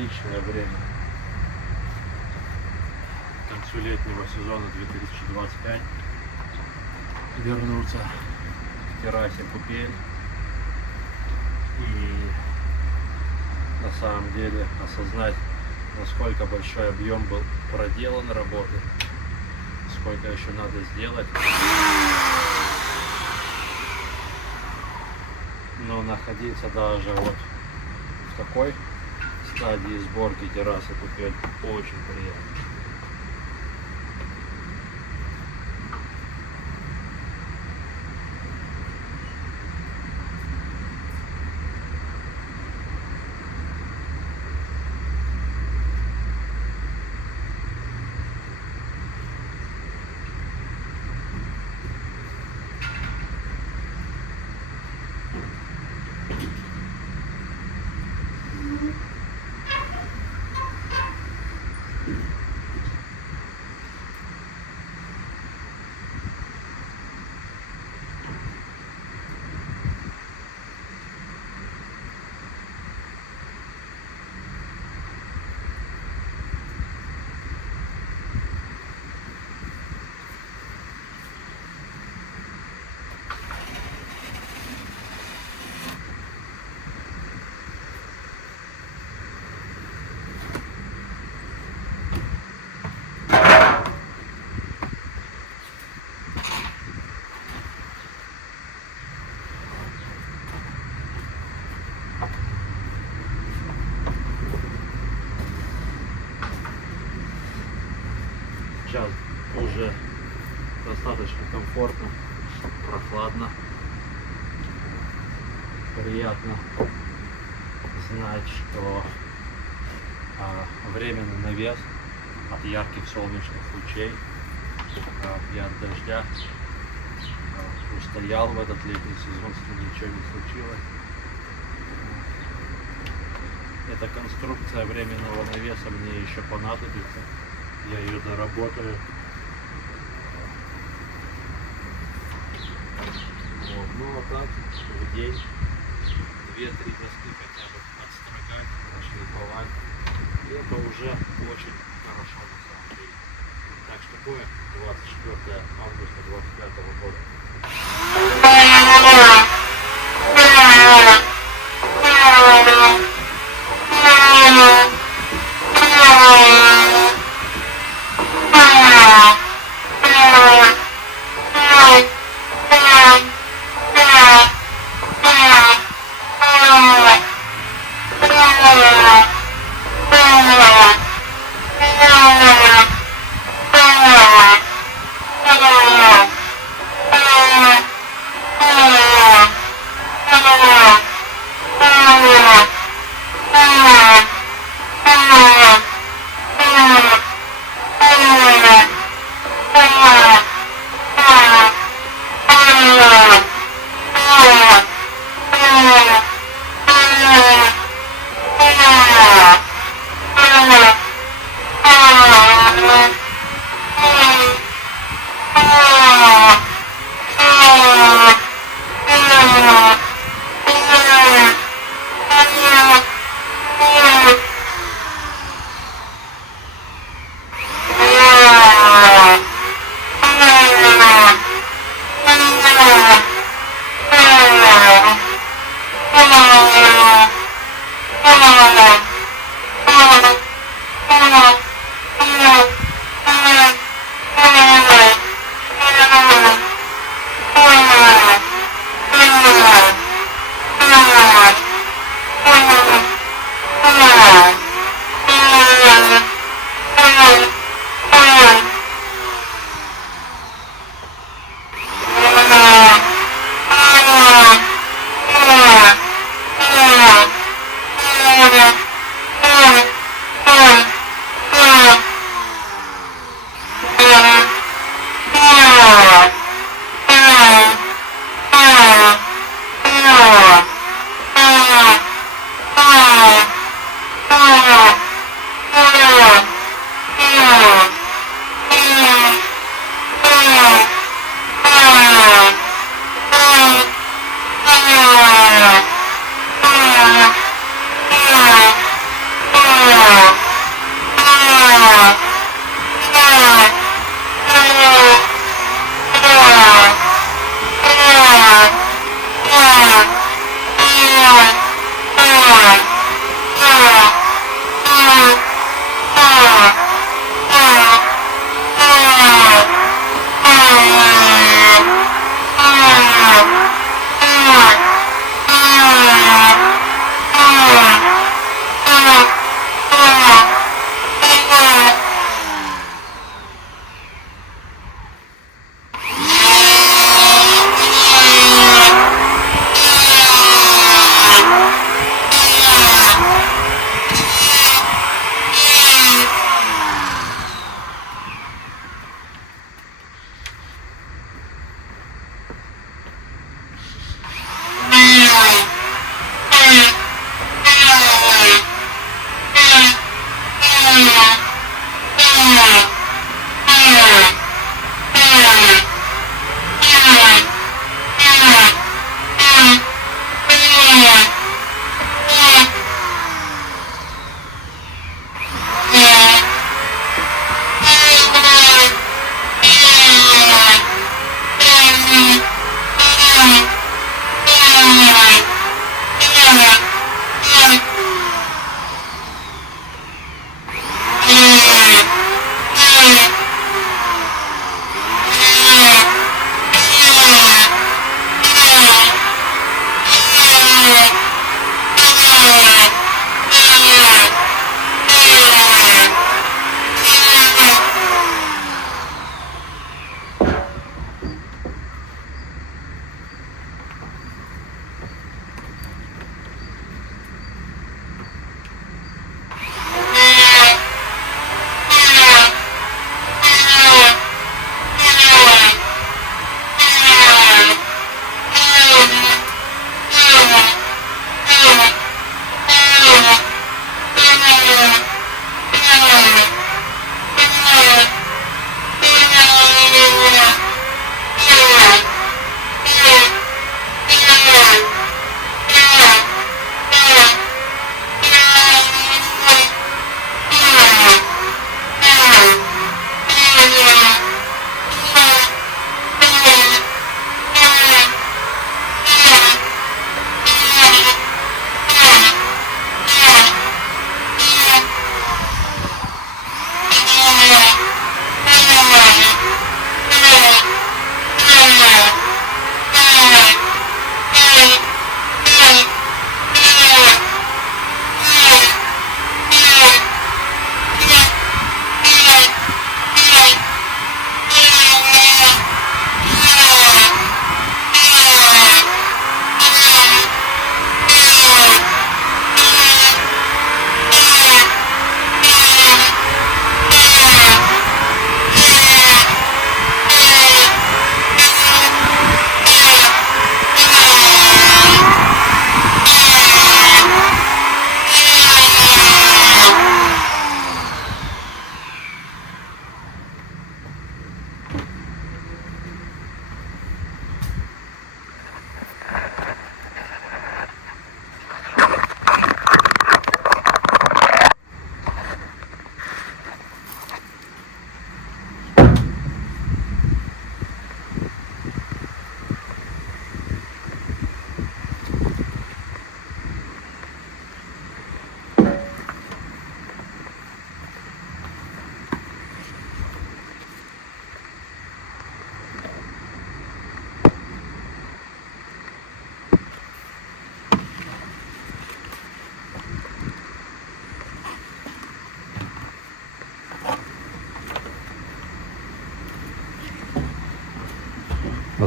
отличное время к концу летнего сезона 2025 вернуться к террасе купель и на самом деле осознать, насколько большой объем был проделан работы, сколько еще надо сделать. Но находиться даже вот в такой стадии сборки террасы купель очень приятно. Сейчас уже достаточно комфортно, прохладно, приятно знать, что временный навес от ярких солнечных лучей и от дождя устоял в этот летний сезон, с ним ничего не случилось. Эта конструкция временного навеса мне еще понадобится. Я ее доработаю. Вот. Ну а так в день 2-3 доски хотя бы отстрогать, отшлифовать. И это уже очень хорошо на самом деле. Так что такое 24 августа 2025 года.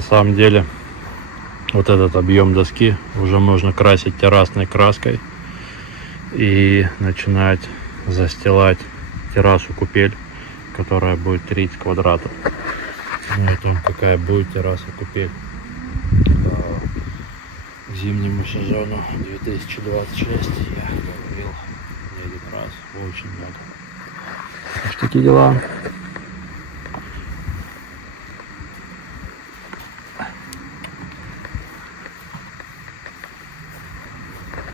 самом деле вот этот объем доски уже можно красить террасной краской и начинать застилать террасу купель, которая будет 30 квадратов. Ну и о том, какая будет терраса купель к зимнему сезону 2026, я говорил не один раз, очень много. Такие дела.